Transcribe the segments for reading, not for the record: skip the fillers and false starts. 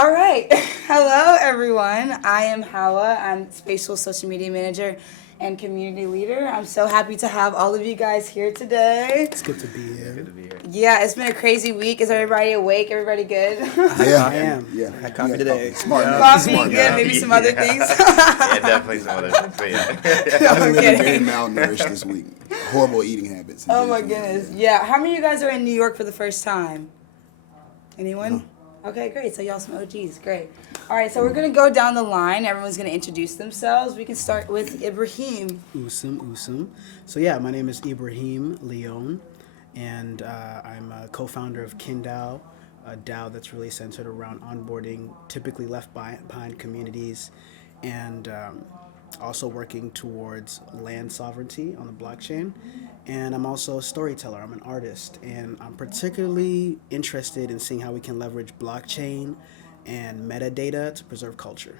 All right. Hello, everyone. I am Hawa. I'm Spatial Social Media Manager and Community Leader. I'm so happy to have all of you guys here today. It's good to be here. Good to be here. Yeah, it's been a crazy week. Is everybody awake? Everybody good? Yeah, I am. Yeah, Had coffee today. Smart. man. Coffee, Smart good. guy. Maybe some other things. Yeah, definitely some other things, but yeah. No, I've I'm been living very kidding. malnourished this week. Horrible eating habits. Oh my goodness. Yeah. How many of you guys are in New York for the first time? Anyone? Okay, great. So y'all some OGs. Great. All right, so we're going to go down the line. Everyone's going to introduce themselves. We can start with Ibrahim. Usum. So yeah, my name is Ibrahim Leon, and I'm a co-founder of KinDAO, a DAO that's really centered around onboarding typically left behind communities, and also working towards land sovereignty on the blockchain. And I'm also a storyteller. I'm an artist, and I'm particularly interested in seeing how we can leverage blockchain and metadata to preserve culture.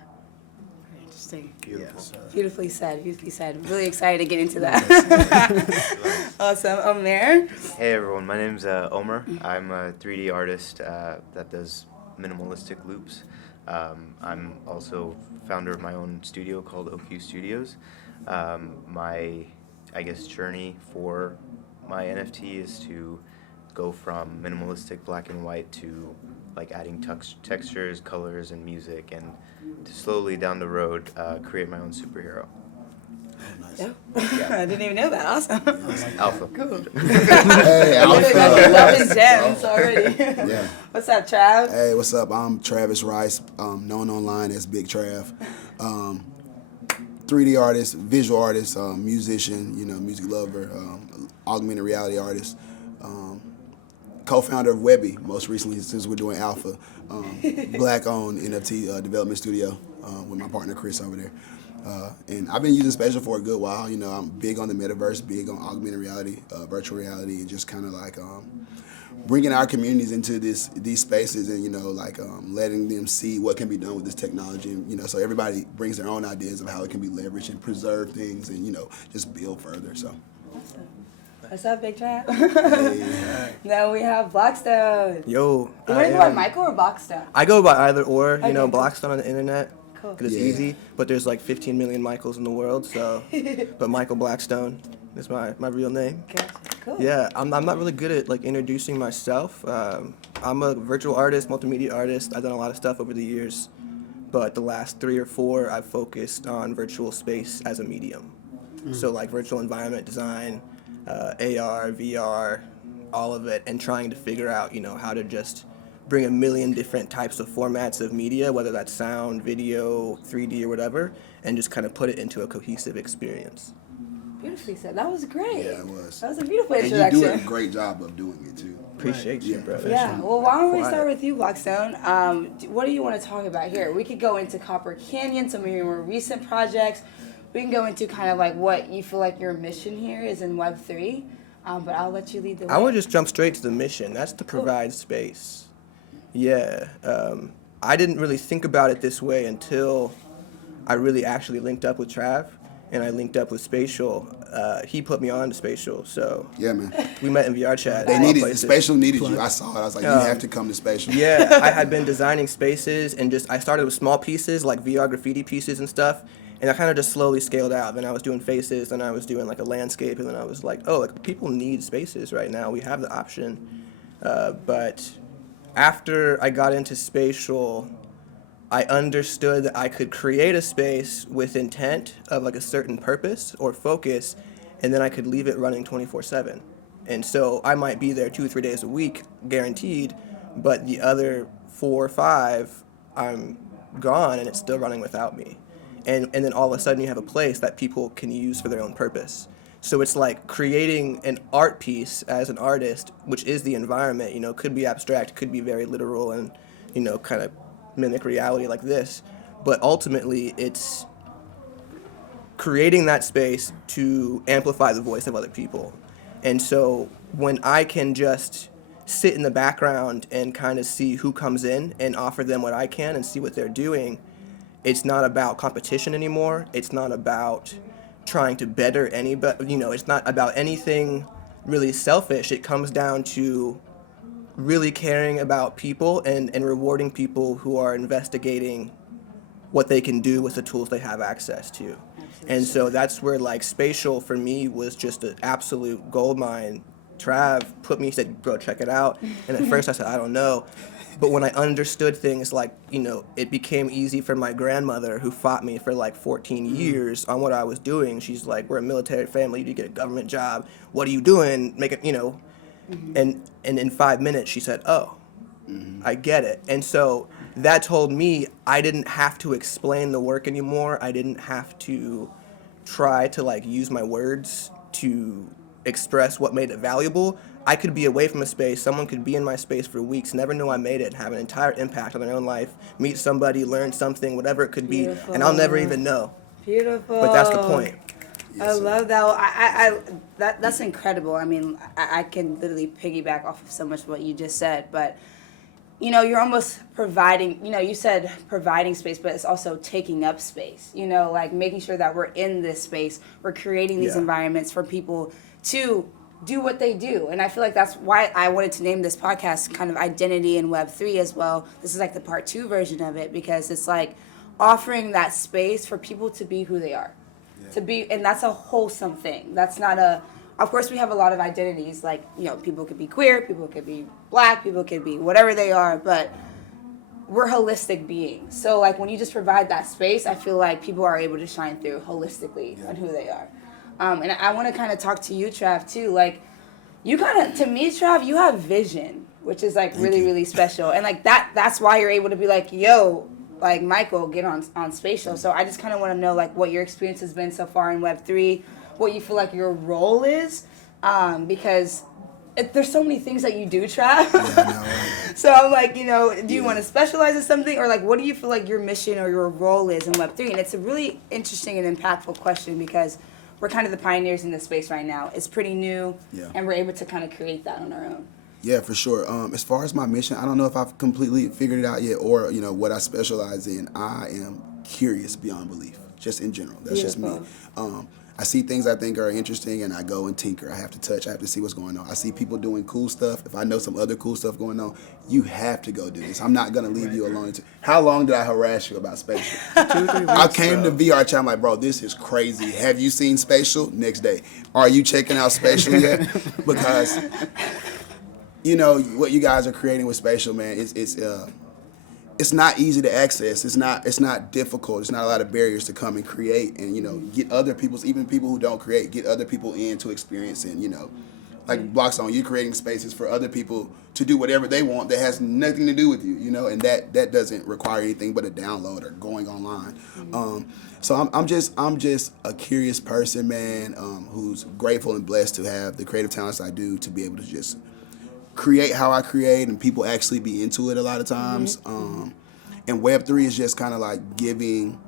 Interesting. Yes. Beautifully said. Beautifully said. Really excited to get into that. Awesome. Omer. Hey everyone, my name's Omer. I'm a 3D artist that does minimalistic loops. I'm also founder of my own studio called OQ Studios. My journey for my NFT is to go from minimalistic black and white to like adding textures, colors, and music, and to slowly down the road create my own superhero. Yeah. I didn't even know that. Awesome. Alpha. Cool. Hey, Alpha. Loving gems already. Yeah. What's up, Trav? Hey, what's up? I'm Travis Rice, known online as Big Trav. 3D artist, visual artist, musician, music lover, augmented reality artist. Co-founder of Webby, most recently since we're doing Alpha, black-owned NFT development studio with my partner Chris over there. And I've been using Spatial for a good while. I'm big on the Metaverse, big on augmented reality, virtual reality, and just kind of like bringing our communities into these spaces and letting them see what can be done with this technology. And, so everybody brings their own ideas of how it can be leveraged and preserve things and just build further. So. Awesome. What's up, Big Trav? Hey. Now we have Blackstone. Yo, You want to go by Michael or Blackstone? I go by either or, Okay, cool. Blackstone on the internet, Cool. because it's Yeah. easy, but there's like 15 million Michaels in the world, so, but Michael Blackstone is my real name. Gotcha. Cool. Yeah, I'm not really good at like introducing myself. I'm a virtual artist, multimedia artist. I've done a lot of stuff over the years, but the last 3 or 4 I've focused on virtual space as a medium. So like virtual environment design, AR, VR, all of it, and trying to figure out, how to just bring a million different types of formats of media, whether that's sound, video, 3D, or whatever, and just kind of put it into a cohesive experience. Beautifully said. That was great. Yeah, it was. That was a beautiful And introduction. you do a great job of doing it too. Appreciate you, Yeah. bro. Yeah, well, why don't we Quiet. start with you, Blackstone? What do you want to talk about here? We could go into Copper Canyon, some of your more recent projects. We can go into kind of like what you feel like your mission here is in Web3, but I'll let you lead the way. I would just jump straight to the mission. That's to provide space. Yeah. I didn't really think about it this way until I really actually linked up with Trav, and I linked up with Spatial. He put me on to Spatial, so Yeah, man. we met in VR chat. They of all needed places. Spatial needed you. I saw it. I was like, you have to come to Spatial. Yeah, I had been designing spaces, and I started with small pieces, like VR graffiti pieces and stuff, and I kind of just slowly scaled out. Then I was doing faces, then I was doing like a landscape, and then I was like, oh, like people need spaces right now. We have the option. But after I got into Spatial, I understood that I could create a space with intent of like a certain purpose or focus, and then I could leave it running 24/7. And so I might be there 2 or 3 days a week, guaranteed, but the other 4 or 5, I'm gone and it's still running without me. And then all of a sudden you have a place that people can use for their own purpose. So it's like creating an art piece as an artist, which is the environment, could be abstract, could be very literal and, kind of mimic reality like this. But ultimately it's creating that space to amplify the voice of other people. And so when I can just sit in the background and kind of see who comes in and offer them what I can and see what they're doing, it's not about competition anymore. It's not about trying to better anybody. It's not about anything really selfish. It comes down to really caring about people and rewarding people who are investigating what they can do with the tools they have access to. And so that's where like spatial for me was just an absolute gold mine. Trav put me, he said, bro, check it out. And at first I said, I don't know. But when I understood things, like, you know, it became easy for my grandmother, who fought me for like 14 years on what I was doing. She's like, we're a military family, you get a government job, what are you doing? Make it, you know. And in 5 minutes she said, oh, I get it. And so that told me I didn't have to explain the work anymore. I didn't have to try to like use my words to express what made it valuable. I could be away from a space, someone could be in my space for weeks, never know I made it, have an entire impact on their own life, meet somebody, learn something, whatever it could be, and I'll never even know. Beautiful. But that's the point. I love that. That's incredible. I mean, I can literally piggyback off of so much of what you just said, but you know, you're almost providing, you know, you said providing space, but it's also taking up space, you know, like making sure that we're in this space, we're creating these environments for people to do what they do. And I feel like that's why I wanted to name this podcast kind of Identity in Web3 as well. This is like the part 2 version of it, because it's like offering that space for people to be who they are. To be, and that's a wholesome thing. That's not a, of course we have a lot of identities, like, you know, people could be queer, people could be black, people could be whatever they are, but we're holistic beings. So like when you just provide that space, I feel like people are able to shine through holistically on who they are. And I want to kind of talk to you, Trav, too. Like, you kind of, to me, Trav, you have vision, which is like really, really special. And like that's why you're able to be like, yo, like Michael, get on spatial. So I just kind of want to know like what your experience has been so far in Web3, what you feel like your role is, because there's so many things that you do, Trav. So I'm like, you know, do you want to specialize in something, or like what do you feel like your mission or your role is in Web3? And it's a really interesting and impactful question, because we're kind of the pioneers in this space right now. It's pretty new, and we're able to kind of create that on our own. Yeah, for sure. As far as my mission, I don't know if I've completely figured it out yet, or you know what I specialize in. I am curious beyond belief, just in general. That's just me. I see things I think are interesting, and I go and tinker. I have to touch. I have to see what's going on. I see people doing cool stuff. If I know some other cool stuff going on, you have to go do this. I'm not gonna leave you alone. How long did I harass you about spatial? 2 or 3 weeks. I came to VR chat. I'm like, bro, this is crazy. Have you seen spatial? Next day, are you checking out spatial yet? Because you know what you guys are creating with spatial, man. It's not easy to access. It's not difficult. It's not a lot of barriers to come and create, and you know, get other people's, even people who don't create, get other people in to experience. And you know, like Blockstone, you're creating spaces for other people to do whatever they want that has nothing to do with you. You know, and that doesn't require anything but a download or going online. So I'm just a curious person, man, who's grateful and blessed to have the creative talents I do, to be able to just create how I create, and people actually be into it a lot of times. And Web3 is just kind of like giving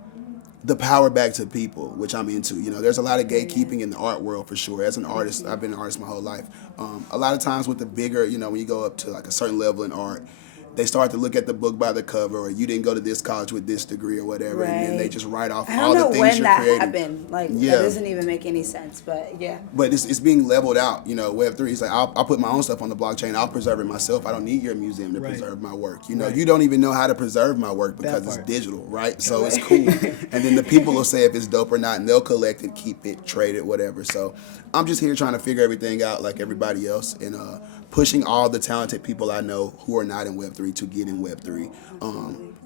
the power back to people, which I'm into. You know, there's a lot of gatekeeping in the art world for sure. As an artist, I've been an artist my whole life. A lot of times with the bigger, you know, when you go up to like a certain level in art, they start to look at the book by the cover, or you didn't go to this college with this degree or whatever, and then they just write off all the things you're creating. I don't know when that happened. Like, that doesn't even make any sense, but yeah. But it's being leveled out, you know. Web3 is like, I'll put my own stuff on the blockchain. I'll preserve it myself. I don't need your museum to preserve my work. You know, you don't even know how to preserve my work because it's digital, right? So it's cool. And then the people will say if it's dope or not, and they'll collect it, keep it, trade it, whatever. So I'm just here trying to figure everything out like everybody else, and pushing all the talented people I know who are not in Web3 to get in Web3.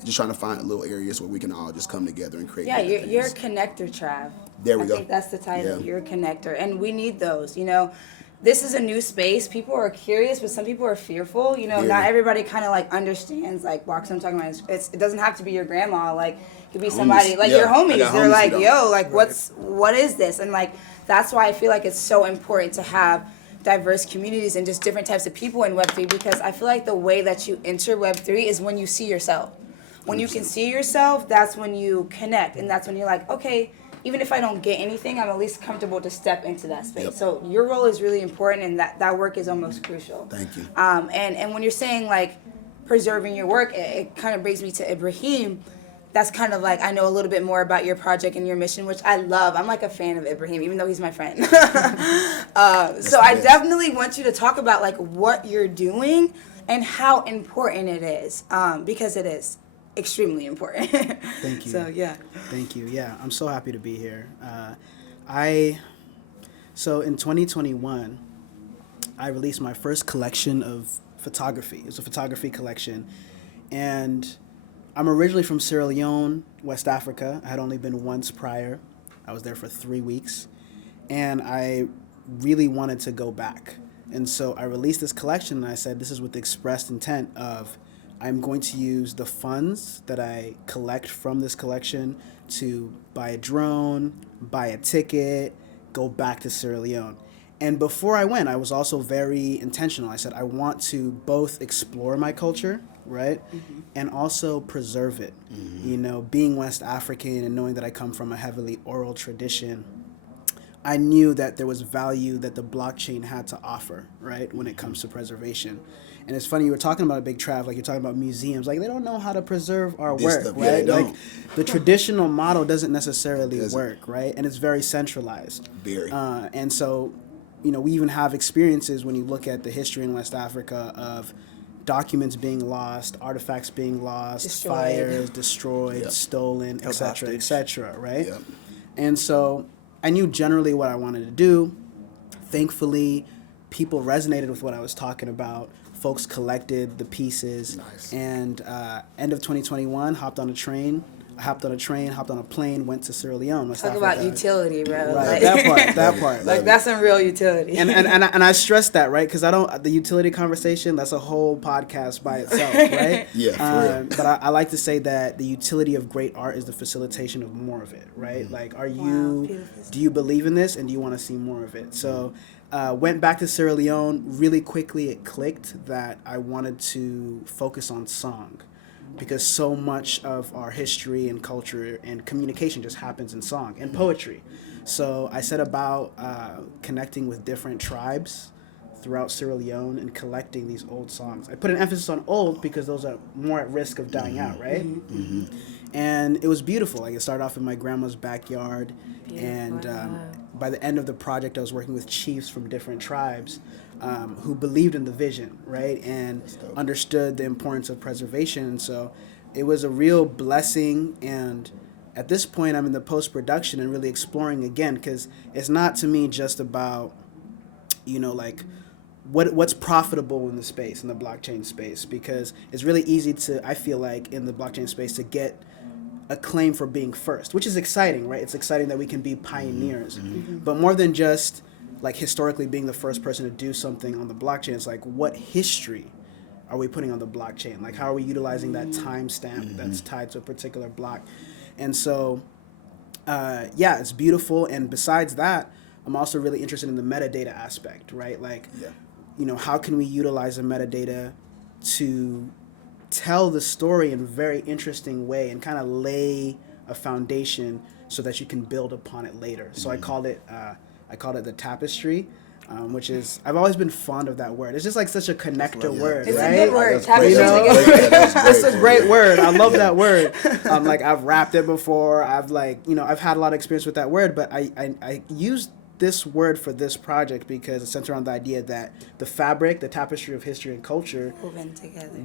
Just trying to find little areas where we can all just come together and create. Yeah, you're a connector, Trav. There we go. I think that's the title. You're a connector, and we need those. You know, this is a new space. People are curious, but some people are fearful. You know, not everybody kind of like understands like blocks. I'm talking about. It doesn't have to be your grandma. Like it could be somebody like your homies. They're like, yo, like what is this? And like that's why I feel like it's so important to have diverse communities and just different types of people in Web3, because I feel like the way that you enter Web3 is when you see yourself. When you can see yourself, that's when you connect, and that's when you're like, okay, even if I don't get anything, I'm at least comfortable to step into that space. So your role is really important, and that work is almost crucial. Thank you. And when you're saying like preserving your work, it kind of brings me to Ibrahim. That's kind of like, I know a little bit more about your project and your mission, which I love. I'm like a fan of Ibrahim, even though he's my friend. So I definitely want you to talk about like what you're doing and how important it is, because it is extremely important. Thank you. So yeah. Thank you. Yeah, I'm so happy to be here. So in 2021, I released my first collection of photography. It was a photography collection, and I'm originally from Sierra Leone, West Africa. I had only been once prior. I was there for 3 weeks, and I really wanted to go back. And so I released this collection, and I said, this is with the expressed intent of I'm going to use the funds that I collect from this collection to buy a drone, buy a ticket, go back to Sierra Leone. And before I went, I was also very intentional. I said, I want to both explore my culture, right? And also preserve it. You know, being West African and knowing that I come from a heavily oral tradition, I knew that there was value that the blockchain had to offer, right, when it comes to preservation. And it's funny, you were talking about a big Trav, like you're talking about museums, like they don't know how to preserve our work, stuff, right? they Like don't. the traditional model doesn't necessarily work, right? And it's very centralized. Very. And so, you know, we even have experiences when you look at the history in West Africa of documents being lost, artifacts being lost, Destroyed. fires destroyed, Yep. stolen, Held etc., hostage. etc., right? Yep. And so I knew generally what I wanted to do. Thankfully, people resonated with what I was talking about. Folks collected the pieces. Nice. And end of 2021, hopped on a plane, went to Sierra Leone, West Talk Africa. about utility, bro. Right, Like, that part. like that's some real utility. And I stress that, right? Because the utility conversation, that's a whole podcast by itself, right? Yeah, for real. But I like to say that the utility of great art is the facilitation of more of it, right? Like, beautiful. do you believe in this and do you want to see more of it? So went back to Sierra Leone. Really quickly, it clicked that I wanted to focus on song, because so much of our history and culture and communication just happens in song and poetry. So I set about connecting with different tribes throughout Sierra Leone and collecting these old songs. I put an emphasis on old because those are more at risk of dying out, right? And it was beautiful. Like, it started off in my grandma's backyard, and by the end of the project, I was working with chiefs from different tribes who believed in the vision, right, and understood the importance of preservation. And so it was a real blessing. And at this point, I'm in the post-production and really exploring again, because it's not to me just about, you know, like what's profitable in the space, in the blockchain space, because it's really easy to, I feel like, in the blockchain space to get a claim for being first, which is exciting, right? It's exciting that we can be pioneers, but more than just like historically being the first person to do something on the blockchain, it's like, what history are we putting on the blockchain? Like, how are we utilizing that timestamp that's tied to a particular block? And so, yeah, it's beautiful. And besides that, I'm also really interested in the metadata aspect, right? Like, you know, how can we utilize the metadata to tell the story in a very interesting way and kind of lay a foundation so that you can build upon it later. So I called it the tapestry, which is, I've always been fond of that word. It's just like such a connector word, It's right? a good word. That's great. You know? Tapestry. It's a great word. I love that word. Like, I've rapped it before. I've I've had a lot of experience with that word, but I used this word for this project because it's centered around the idea that the fabric, the tapestry of history and culture,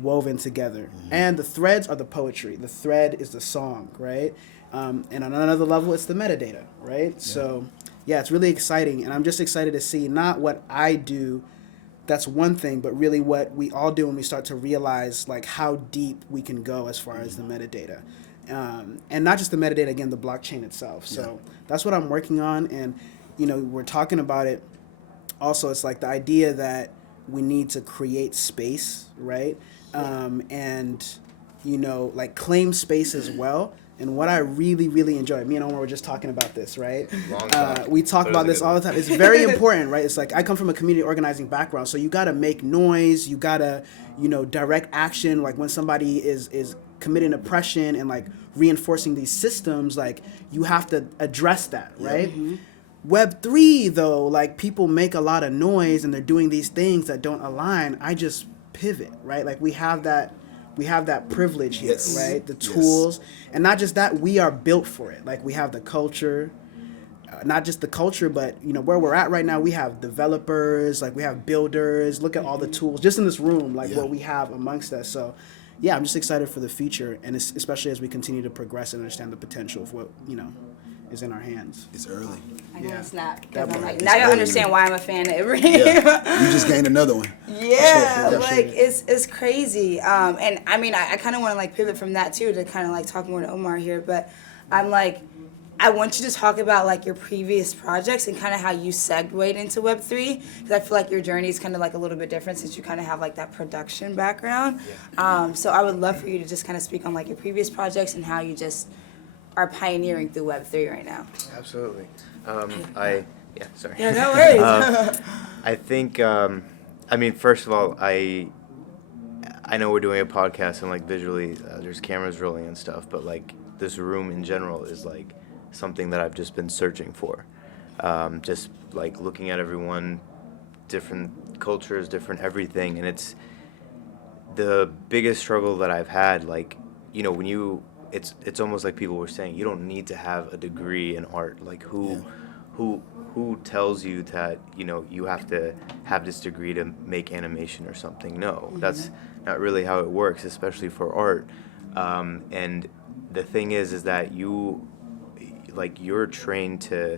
woven together. And the threads are the poetry. The thread is the song, right? And on another level, it's the metadata, right? So yeah, it's really exciting. And I'm just excited to see not what I do, that's one thing, but really what we all do when we start to realize like how deep we can go as far as the metadata. And not just the metadata, again, the blockchain itself. So that's what I'm working on. And you know, we're talking about it. Also, it's like the idea that we need to create space, right? And, you know, like claim space as well. And what I really, really enjoy, me and Omar were just talking about this, right? Long talk. We talk But it was about a this good all one. the time. It's very important, right? It's like, I come from a community organizing background, so you got to make noise. You got to, you know, direct action. Like when somebody is committing oppression and like reinforcing these systems, like you have to address that, right? Web3 though, like people make a lot of noise and they're doing these things that don't align. I just pivot, right? Like we have that privilege here, right? The tools, and not just that, we are built for it. Like we have the culture, not just the culture, but where we're at right now, we have developers, like we have builders. Look at all the tools just in this room, like what we have amongst us. So yeah, I'm just excited for the future, and especially as we continue to progress and understand the potential of what is in our hands. It's early. I gotta snap because That I'm part. like, It's now you early, understand man. why I'm a fan of Ibrahim. Yeah. You just gained another one. Yeah, For sure. like it's crazy. And I mean, I kind of want to like pivot from that too to kind of like talk more to Omar here, but I'm like, I want you to talk about like your previous projects and kind of how you segued into Web3, because I feel like your journey is kind of like a little bit different since you kind of have like that production background. So I would love for you to just kind of speak on like your previous projects and how you just are pioneering through Web3 right now. Absolutely. Sorry. Yeah, no worries. I think, I mean, first of all, I know we're doing a podcast and like visually there's cameras rolling and stuff, but like this room in general is like something that I've just been searching for. Just like looking at everyone, different cultures, different everything, and it's the biggest struggle that I've had. Like, when it's almost like people were saying, you don't need to have a degree in art. Like who tells you that you have to have this degree to make animation or something? No, that's not really how it works, especially for art. And the thing is that you're trained to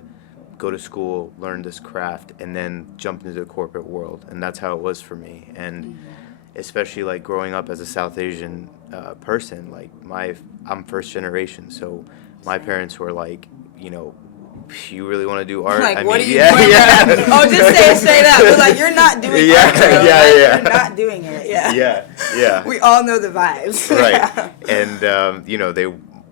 go to school, learn this craft, and then jump into the corporate world, and that's how it was for me. And especially like growing up as a South Asian person, like I'm first generation, so my parents were like, you really want to do art? Like, I what mean, are you doing? yeah. Oh, just say it straight up. We're like, you're not doing Yeah, art, bro. yeah, Like, yeah. You're not doing it. Yeah. yeah. We all know the vibes. Right. And they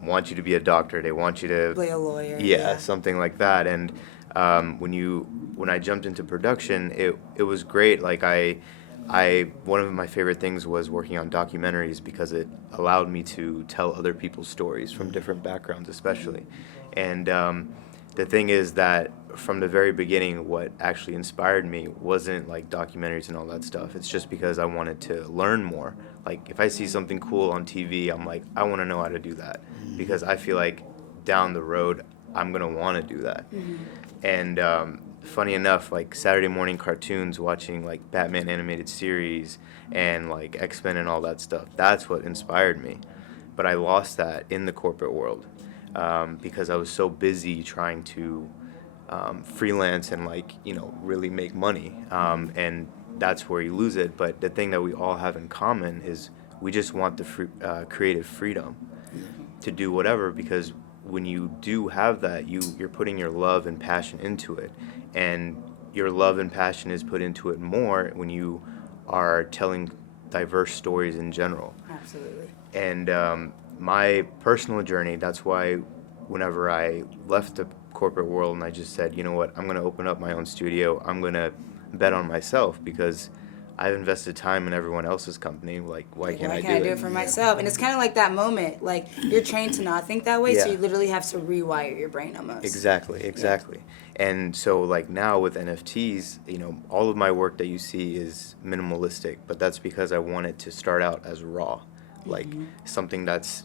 want you to be a doctor. They want you to Play a lawyer. yeah, something like that. And when I jumped into production, it was great. Like one of my favorite things was working on documentaries because it allowed me to tell other people's stories from different backgrounds, especially. And the thing is that from the very beginning, what actually inspired me wasn't like documentaries and all that stuff. It's just because I wanted to learn more. Like if I see something cool on TV, I'm like, I want to know how to do that, because I feel like down the road I'm gonna want to do that. And funny enough, like Saturday morning cartoons, watching like Batman animated series and like X-Men and all that stuff, that's what inspired me. But I lost that in the corporate world because I was so busy trying to freelance and like really make money, and that's where you lose it. But the thing that we all have in common is we just want the creative freedom to do whatever, because when you do have that, you're putting your love and passion into it, and your love and passion is put into it more when you are telling diverse stories in general. Absolutely. And my personal journey, that's why whenever I left the corporate world and I just said, you know what, I'm going to open up my own studio, I'm going to bet on myself, because I've invested time in everyone else's company. Like, why can't I do it? do it for myself? And it's kind of like that moment, like you're trained to not think that way, so you literally have to rewire your brain almost. Exactly. And so like now with NFTs, all of my work that you see is minimalistic, but that's because I wanted to start out as raw, like something that's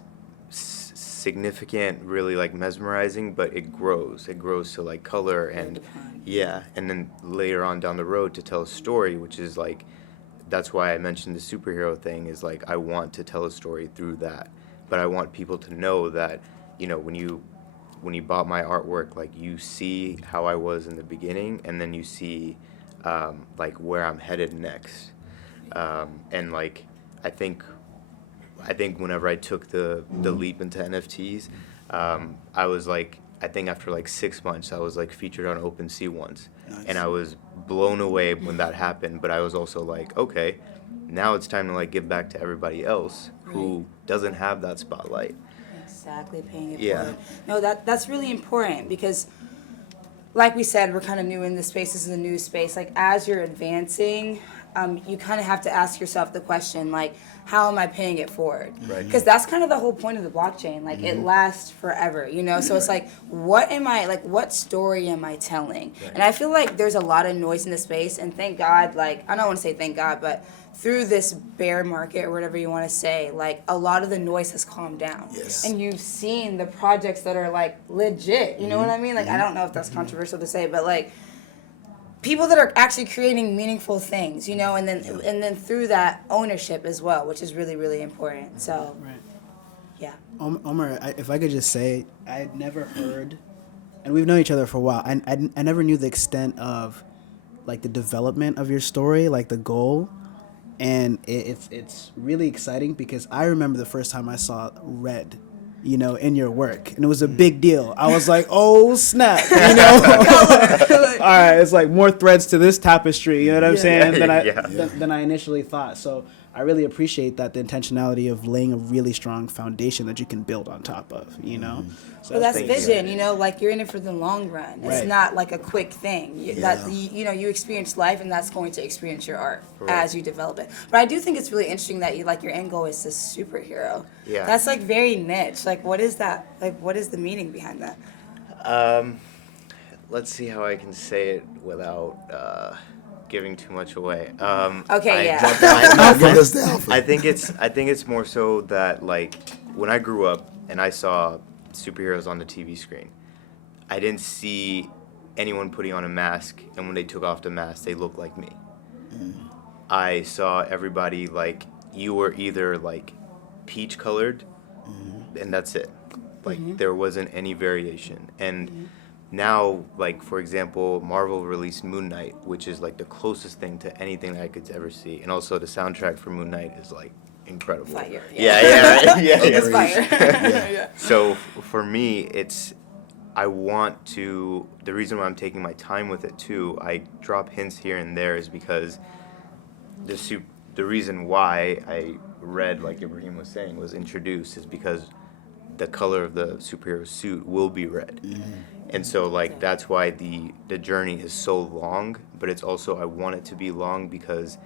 significant, really like mesmerizing, but it grows to like color and and then later on down the road to tell a story, which is like, that's why I mentioned the superhero thing, is like I want to tell a story through that, but I want people to know that when you bought my artwork, like you see how I was in the beginning, and then you see like where I'm headed next, and like I think whenever I took the leap into NFTs, I was like, I think after like 6 months, I was like featured on OpenSea once. Nice. And I was blown away when that happened. But I was also like, okay, now it's time to like give back to everybody else who doesn't have that spotlight. Exactly, paying it forward. No, that's really important, because like we said, we're kind of new in this space. This is a new space. Like as you're advancing, you kind of have to ask yourself the question, like, how am I paying it forward? Right. Because that's kind of the whole point of the blockchain. Like, it lasts forever, you know? So it's like, what story am I telling? Right. And I feel like there's a lot of noise in the space, and thank God, like, I don't want to say thank God, but through this bear market or whatever you want to say, like, a lot of the noise has calmed down. Yes. And you've seen the projects that are, like, legit, you know what I mean? Like, I don't know if that's controversial to say, but, like, people that are actually creating meaningful things, you know, and then through that ownership as well, which is really, really important. So, Right. yeah. Omar, if I could just say, I had never heard, and we've known each other for a while, I never knew the extent of, like, the development of your story, like, the goal. And it's really exciting because I remember the first time I saw red, you know, in your work, and it was a big deal. I was like, oh snap, you know. All right, it's like more threads to this tapestry, you know what I'm saying, than I initially thought. So I really appreciate that, the intentionality of laying a really strong foundation that you can build on top of, you know. So Well, that's Thank you. vision, you know, like you're in it for the long run. It's Right. not like a quick thing. You experience life, and that's going to experience your art as you develop it. But I do think it's really interesting that your end goal is this superhero. Yeah. That's like very niche. Like, what is that? Like, what is the meaning behind that? Let's see how I can say it without giving too much away. Okay, yeah. Give us the alpha. I think it's more so that, like, when I grew up and I saw superheroes on the TV screen, I didn't see anyone putting on a mask, and when they took off the mask, they looked like me. I saw everybody, like, you were either like peach colored, and that's it. Like, there wasn't any variation. And now, like, for example, Marvel released Moon Knight, which is like the closest thing to anything that I could ever see. And also the soundtrack for Moon Knight is like incredible. Fire. Yeah. It's fire. So for me, I want to, the reason why I'm taking my time with it too, I drop hints here and there, is because the reason why I read, like Ibrahim was saying, was introduced, is because the color of the superhero suit will be red. And so, like, that's why the journey is so long, but it's also, I want it to be long because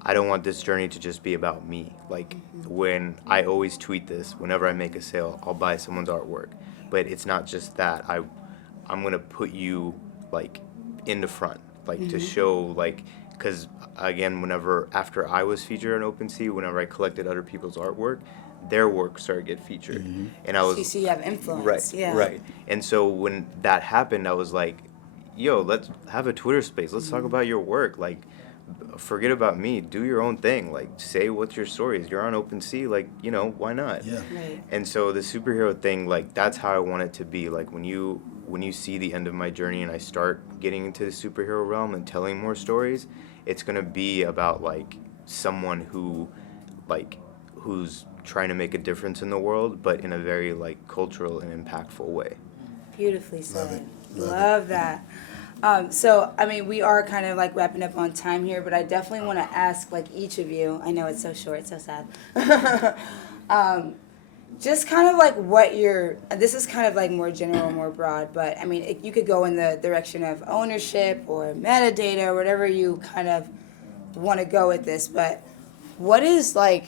I don't want this journey to just be about me. Like, when I always tweet this, whenever I make a sale, I'll buy someone's artwork. But it's not just that. I'm going to put you, like, in the front, like, to show, like, because, again, after I was featured on OpenSea, whenever I collected other people's artwork, their work started to get featured. And I was... So you have influence. Right. And so when that happened, I was like, yo, let's have a Twitter space. Let's talk about your work. Like, forget about me. Do your own thing. Like, say what your story is. You're on OpenSea. Like, you know, why not? Yeah. Right. And so the superhero thing, like, that's how I want it to be. Like, when you see the end of my journey and I start getting into the superhero realm and telling more stories, it's going to be about, like, someone who's trying to make a difference in the world, but in a very, like, cultural and impactful way. Beautifully said. Love it. Love that. So, I mean, we are kind of like wrapping up on time here, but I definitely want to ask, like, each of you, I know it's so short, so sad. Just kind of like this is kind of like more general, more broad, but I mean, you could go in the direction of ownership or metadata or whatever you kind of want to go with this, but what is, like,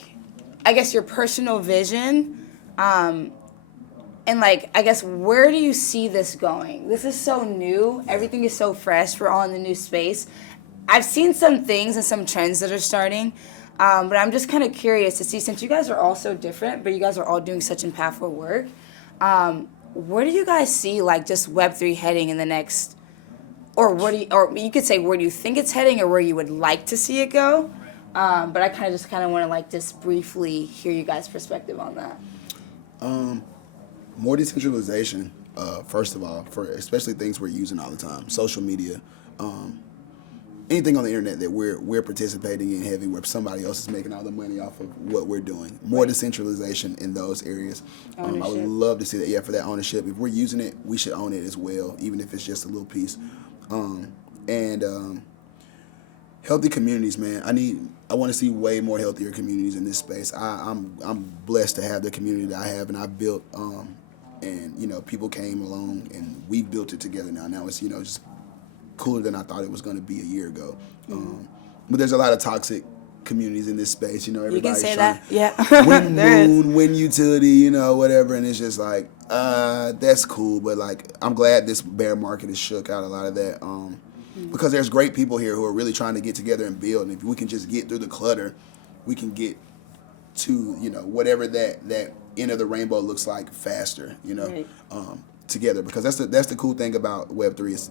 I guess, your personal vision, and, like, I guess, where do you see this going? This is so new. Everything is so fresh. We're all in the new space. I've seen some things and some trends that are starting, but I'm just kind of curious to see, since you guys are all so different, but you guys are all doing such impactful work, where do you guys see, like, just Web3 heading in the next, or you could say, where do you think it's heading, or where you would like to see it go? But I kind of want to, like, just briefly hear you guys' perspective on that. More decentralization, first of all, for especially things we're using all the time, social media, anything on the internet that we're participating in heavy, where somebody else is making all the money off of what we're doing. More decentralization in those areas. I would love to see that. Yeah, for that ownership. If we're using it, we should own it as well, even if it's just a little piece. Healthy communities, man. I want to see way more healthier communities in this space. I'm blessed to have the community that I have, and I've built. And, you know, people came along and we built it together now. Now it's, you know, just cooler than I thought it was going to be a year ago. but there's a lot of toxic communities in this space. You know, You can everybody's say trying that. Yeah. win There is. moon, win utility, you know, whatever, and it's just like, that's cool, but like, I'm glad this bear market has shook out a lot of that, because there's great people here who are really trying to get together and build, and if we can just get through the clutter, we can get to, you know, whatever that end of the rainbow looks like faster, you know, Right. Together, because that's the cool thing about Web3 is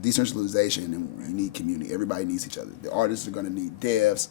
decentralization, and you need community. Everybody needs each other. The artists are going to need devs.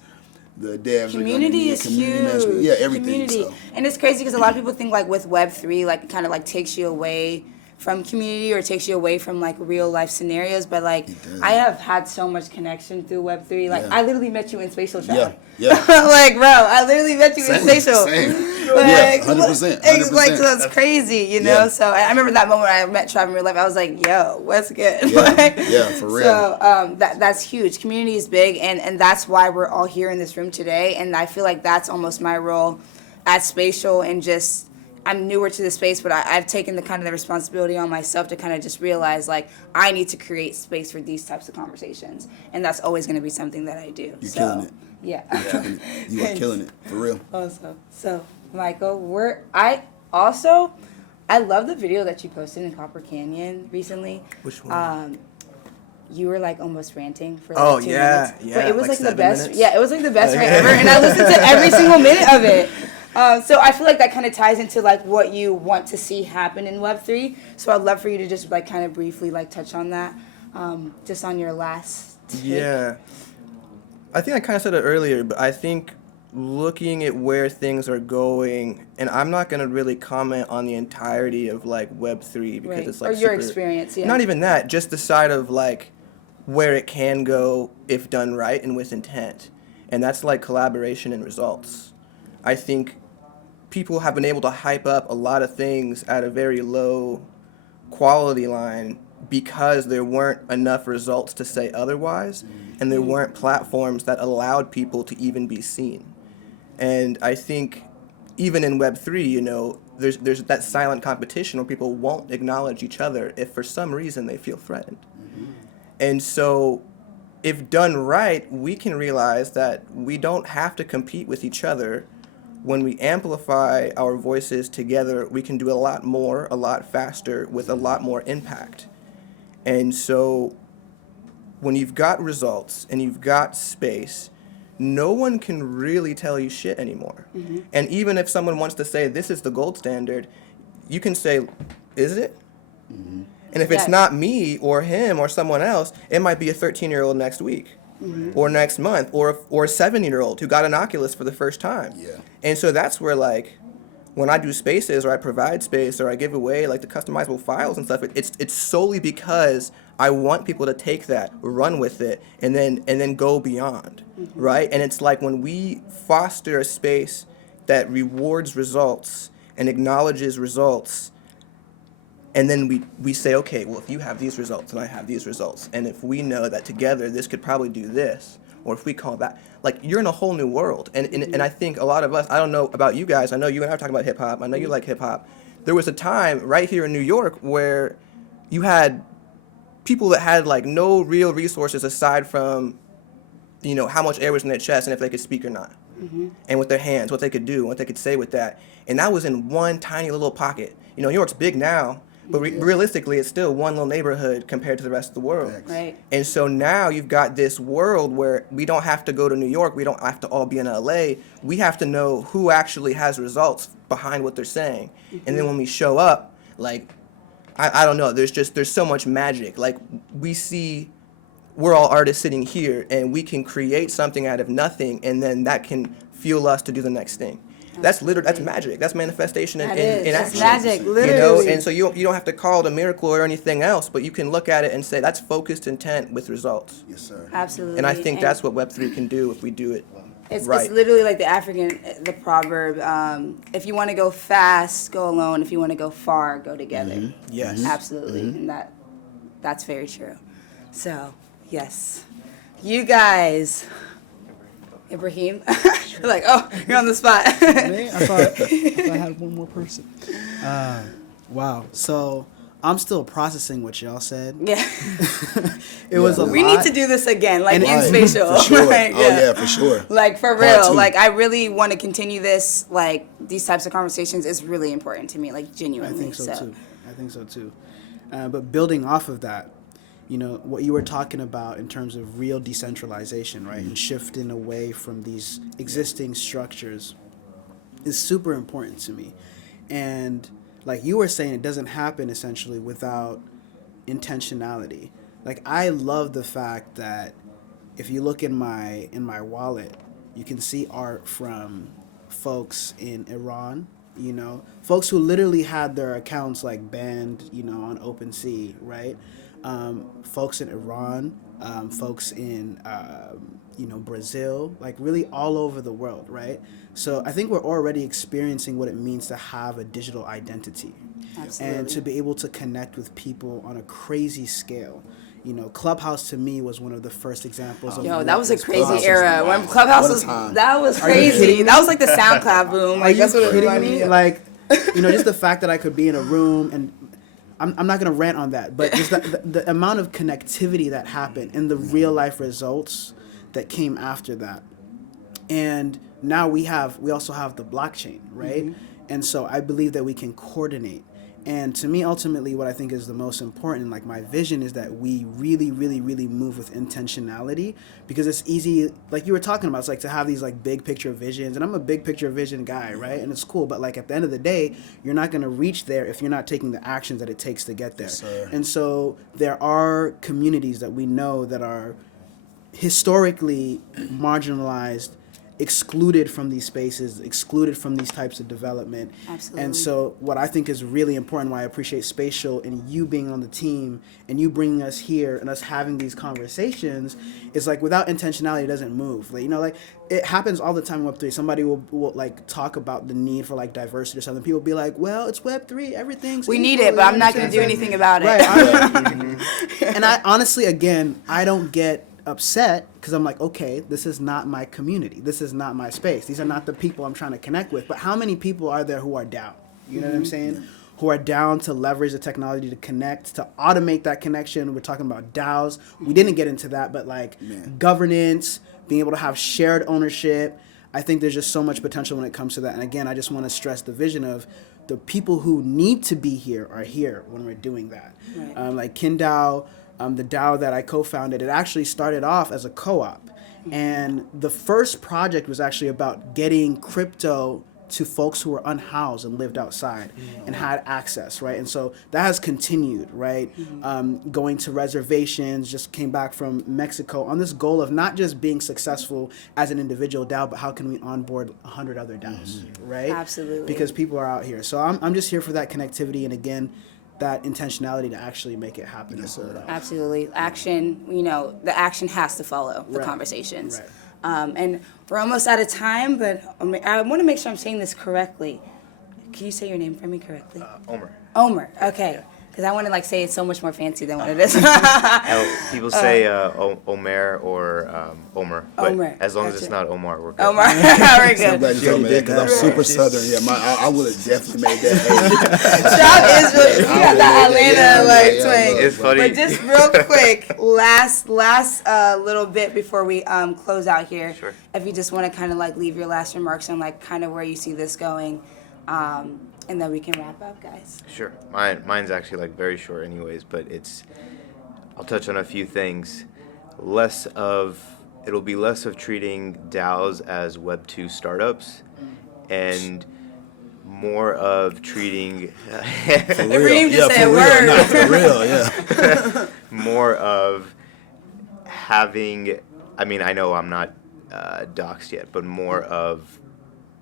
The devs Community are going to need is community huge. management. Yeah, everything. Community. So. And it's crazy because a lot of people think like with Web3, like it kind of like takes you away from community or takes you away from like real life scenarios. But like I have had so much connection through Web3. Like Yeah. I literally met you in Spatial Chat. Yeah, yeah. Like bro, I literally met you in Spatial. Same. Like, Yeah, 100%. It's like 100%. so it's crazy, you know. Yeah. So I remember that moment when I met Trav in real life. I was like, "Yo, what's good?" Yeah, Like, yeah, for real. So that's huge. Community is big, and that's why we're all here in this room today. And I feel like that's almost my role at Spatial, and just I'm newer to the space, but I've taken the kind of the responsibility on myself to kind of just realize like I need to create space for these types of conversations, and that's always going to be something that I do. You're so, killing it. Yeah. You are killing it, for real. Awesome. So, Michael, I love the video that you posted in Copper Canyon recently. Which one? You were like almost ranting for like Oh, 2 yeah, minutes. yeah, But it was like like the 7 best. minutes. Yeah, it was like the best rant ever, and I listened to every single minute of it. So I feel like that kind of ties into like what you want to see happen in Web3. So I'd love for you to just like kind of briefly like touch on that, just on your last take. Yeah. I think I kind of said it earlier, but I think looking at where things are going, and I'm not going to really comment on the entirety of like Web3 because Right. it's like Or your super- experience, yeah. Not even that, just the side of like where it can go if done right and with intent. And that's like collaboration and results. I think people have been able to hype up a lot of things at a very low quality line because there weren't enough results to say otherwise, and there weren't platforms that allowed people to even be seen. And I think even in Web3, you know, there's that silent competition where people won't acknowledge each other if for some reason they feel threatened. And so if done right, we can realize that we don't have to compete with each other. When we amplify our voices together, we can do a lot more, a lot faster, with a lot more impact. And so when you've got results and you've got space, no one can really tell you shit anymore. And even if someone wants to say this is the gold standard, you can say, is it? And if it's Yeah. not me or him or someone else, it might be a 13-year-old next week or next month or a 7-year-old who got an Oculus for the first time. Yeah. And so that's where like when I do spaces or I provide space or I give away like the customizable files and stuff, it's solely because I want people to take that, run with it, and then go beyond, right? And it's like when we foster a space that rewards results and acknowledges results, and then we say, okay, well, if you have these results and I have these results, and if we know that together this could probably do this, or if we call that, like, you're in a whole new world. And I think a lot of us, I don't know about you guys, I know you and I are talking about hip-hop, I know you like hip-hop. There was a time right here in New York where you had people that had, like, no real resources aside from, you know, how much air was in their chest and if they could speak or not. And with their hands, what they could do, what they could say with that. And that was in one tiny little pocket. You know, New York's big now, but realistically, it's still one little neighborhood compared to the rest of the world. Right. And so now you've got this world where we don't have to go to New York. We don't have to all be in LA. We have to know who actually has results behind what they're saying. And then when we show up, like, I don't know, there's so much magic. Like, we're all artists sitting here, and we can create something out of nothing, and then that can fuel us to do the next thing. That's magic. That's manifestation in It's action. magic, literally. You know, and so you don't have to call it a miracle or anything else, but you can look at it and say that's focused intent with results. Yes, sir. Absolutely. And I think that's what Web3 can do if we do it It's right. literally like the proverb, if you want to go fast, go alone. If you want to go far, go together. Yes. Absolutely. And that's very true. So, yes. You guys, Ibrahim, you're like, oh, you're on the spot. Me? I thought I had one more person. Wow. So I'm still processing what y'all said. Yeah. It was a We lot. need to do this again, like And- in Right, spatial. For sure. Like, Oh yeah, for sure. Like for Part real, two. like I really want to continue this. Like these types of conversations is really important to me, like I genuinely. think so too. I think so too. But building off of that, you know, what you were talking about in terms of real decentralization, right, and shifting away from these existing structures is super important to me. And like you were saying, it doesn't happen essentially without intentionality. Like I love the fact that if you look in my wallet, you can see art from folks in Iran, you know, folks who literally had their accounts like banned, you know, on OpenSea, right? Folks in Iran, folks in you know, Brazil, like really all over the world, right? So I think we're already experiencing what it means to have a digital identity. Absolutely. And to be able to connect with people on a crazy scale. You know, Clubhouse to me was one of the first examples of Yo, what that was a was crazy possible. era when Clubhouse What a was. time. That was Are you kidding crazy. me? That was like the SoundCloud boom. Are Like you that's what it kidding reminded me? me of. Like, you know, just the fact that I could be in a room and I'm not going to rant on that, but just the amount of connectivity that happened and the real life results that came after that. And now we also have the blockchain, right? And so I believe that we can coordinate. And to me, ultimately, what I think is the most important, like my vision, is that we really, really, really move with intentionality, because it's easy, like you were talking about, it's like to have these like big picture visions, and I'm a big picture vision guy, right? And it's cool, but like at the end of the day, you're not going to reach there if you're not taking the actions that it takes to get there. Yes, sir. And so there are communities that we know that are historically marginalized, excluded from these spaces, excluded from these types of development. Absolutely. And so what I think is really important, why I appreciate Spatial and you being on the team and you bringing us here and us having these conversations, is like without intentionality, it doesn't move. Like, you know, like it happens all the time in Web3. Somebody will like talk about the need for like diversity or something. People will be like, well, it's Web3, everything's We need equal, it, but you I'm not going to do understand? anything about it. Right. And I honestly, again, I don't get upset because I'm like, okay, this is not my community. This is not my space. These are not the people I'm trying to connect with. But how many people are there who are down? You know what I'm saying? Who are down to leverage the technology to connect, to automate that connection. We're talking about DAOs. We didn't get into that, but like governance, being able to have shared ownership. I think there's just so much potential when it comes to that. And again, I just want to stress the vision of the people who need to be here are here when we're doing that. Right. Like KinDAO, the DAO that I co-founded, it actually started off as a co-op. And the first project was actually about getting crypto to folks who were unhoused and lived outside and had access, right? And so that has continued, right? Going to reservations, just came back from Mexico on this goal of not just being successful as an individual DAO, but how can we onboard 100 other DAOs, right? Absolutely. Because people are out here. So I'm just here for that connectivity and again, that intentionality to actually make it happen. Yes, sir. Absolutely. Action, you know, the action has to follow the Right. conversations. Right. And we're almost out of time, but I want to make sure I'm saying this correctly. Can you say your name for me correctly? Omer. Omer. Okay. Because I want to like say it so much more fancy than what it is. People say Omer or Omer, but Omer, as long as gotcha. it's not Omar, we're good. Omar. We're I'm good. glad you told me that because I'm super southern. Yeah, I would have definitely made that. Shop is really, you got that Atlanta like twang. It's funny. But just real quick, last little bit before we close out here. Sure. If you just want to kind of like leave your last remarks on like kind of where you see this going, and then we can wrap up, guys. Sure. Mine's actually like very short anyways, but I'll touch on a few things. It'll be less of treating DAOs as Web 2 startups and more of treating For Reem just said for real. word. Nah, for real, yeah. more of having, I mean, I know I'm not doxed yet, but more of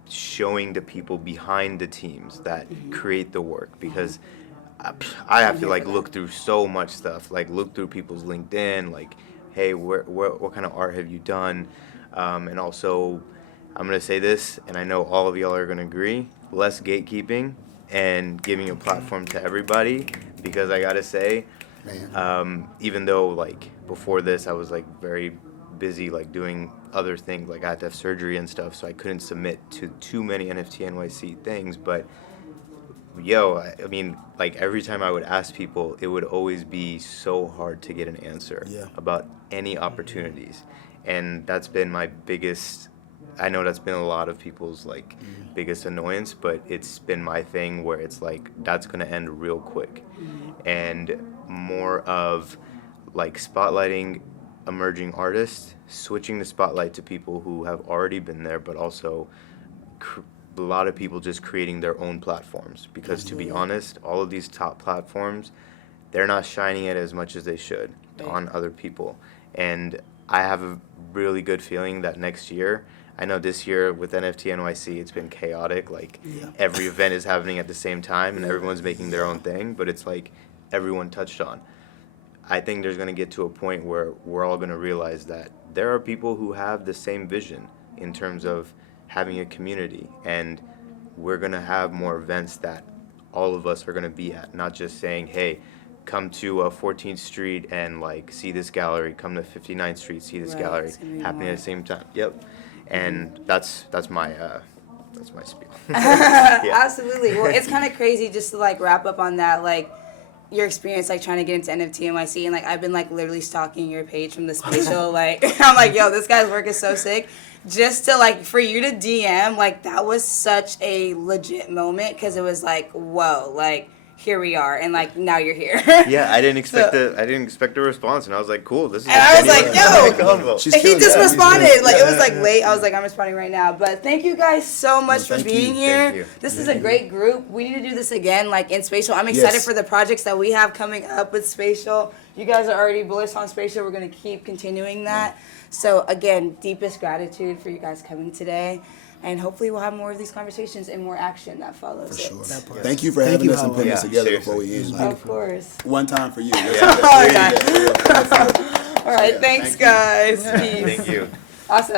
showing the people behind the teams that create the work, because I have to like look through so much stuff, like look through people's LinkedIn, like, hey, what kind of art have you done? And also, I'm gonna say this, and I know all of y'all are gonna agree, less gatekeeping and giving a platform to everybody, because I gotta say, even though like before this I was like very busy like doing other things, like I had to have surgery and stuff, so I couldn't submit to too many NFT NYC things, but I mean, like every time I would ask people, it would always be so hard to get an answer Yeah. about any opportunities. And that's been my biggest, I know that's been a lot of people's like biggest annoyance, but it's been my thing where it's like, that's going to end real quick. And more of like spotlighting emerging artists, switching the spotlight to people who have already been there, but also a lot of people just creating their own platforms, because to be honest, all of these top platforms, they're not shining it as much as they should on other people. And I have a really good feeling that next year, I know this year with NFT NYC it's been chaotic, like every event is happening at the same time and everyone's making their own thing, but it's like everyone touched on. I think there's going to get to a point where we're all going to realize that there are people who have the same vision in terms of having a community, and we're going to have more events that all of us are going to be at, not just saying, hey, come to 14th Street and like see this gallery, come to 59th Street, see this gallery, happening at the same time. Yep. And that's my spiel. Absolutely. Well, it's kind of crazy just to like wrap up on that, like your experience like trying to get into NFT NYC, and like I've been like literally stalking your page from the spatial, like I'm like, yo, this guy's work is so sick. Just to like for you to DM, like that was such a legit moment, because it was like, whoa, like here we are, and like now you're here. Yeah, I didn't expect a response, and I was like, cool, this is. And I was like, yo, convo. and he just responded. Like it was like late. I was like, I'm responding right now. But thank you guys so much for being here. Thank you. This is a great group. We need to do this again, like in Spatial. I'm excited for the projects that we have coming up with Spatial. You guys are already bullish on Spatial. We're gonna keep continuing that. So again, deepest gratitude for you guys coming today. And hopefully we'll have more of these conversations and more action that follows it. For sure. Thank you for having us and putting us together before we end. Like, Of course. one time for you. All right, thanks guys. Peace. Thank you. Awesome.